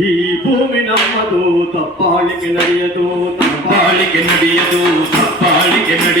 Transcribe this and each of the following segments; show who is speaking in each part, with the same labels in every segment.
Speaker 1: ಈ ಭೂಮಿ ನಮ್ಮದು ತಪ್ಪಾಳಿಕೆ ನಡೆಯದು
Speaker 2: ತಪ್ಪಾಳಿಕೆ ನಡೆಯದು
Speaker 1: ತಪ್ಪಾಳಿಕೆ ನಡೆಯದು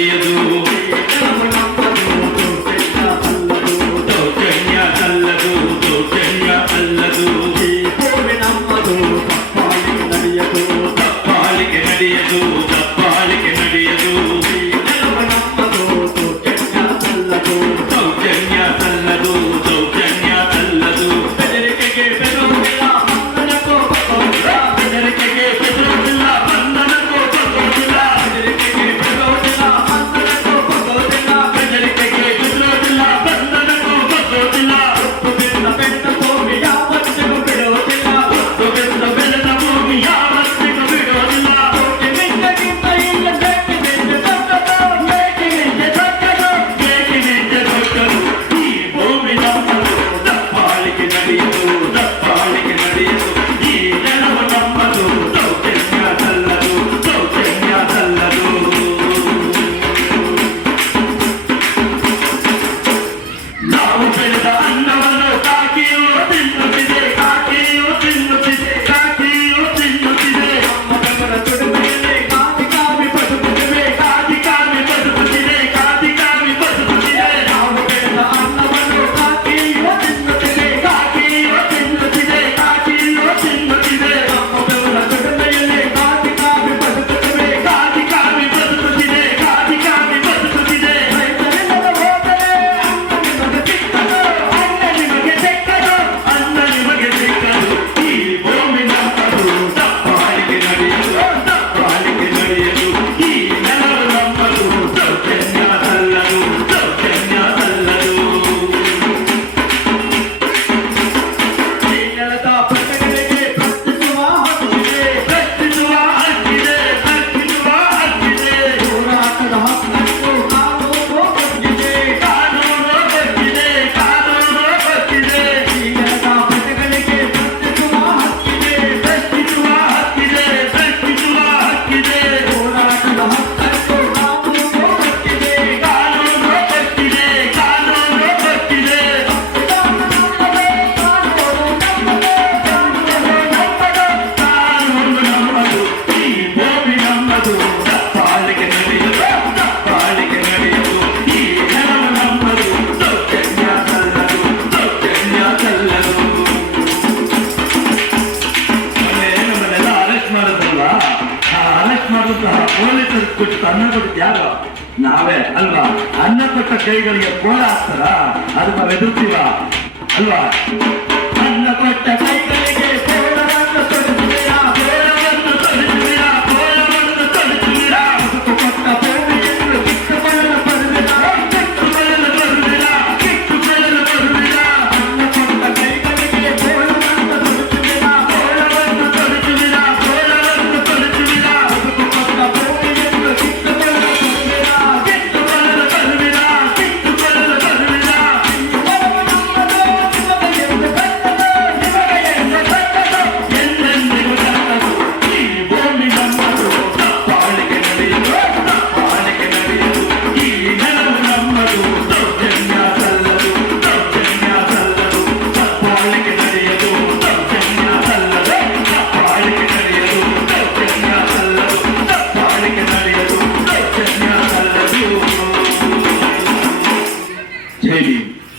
Speaker 2: ಪೊಲೀಸರು ಕೊಟ್ಟು ಅನ್ನ ಕೊಟ್ಟು ಯಾರು? ನಾವೇ, ಅಲ್ವಾ? ಅನ್ನ ಕೊಟ್ಟ ಕೈಗಳಿಗೆ ಕೋಲ ಹಾಕ್ತಾರ ಅದನ್ನ ಎದುರ್ತೀವ? ಅಲ್ವಾ?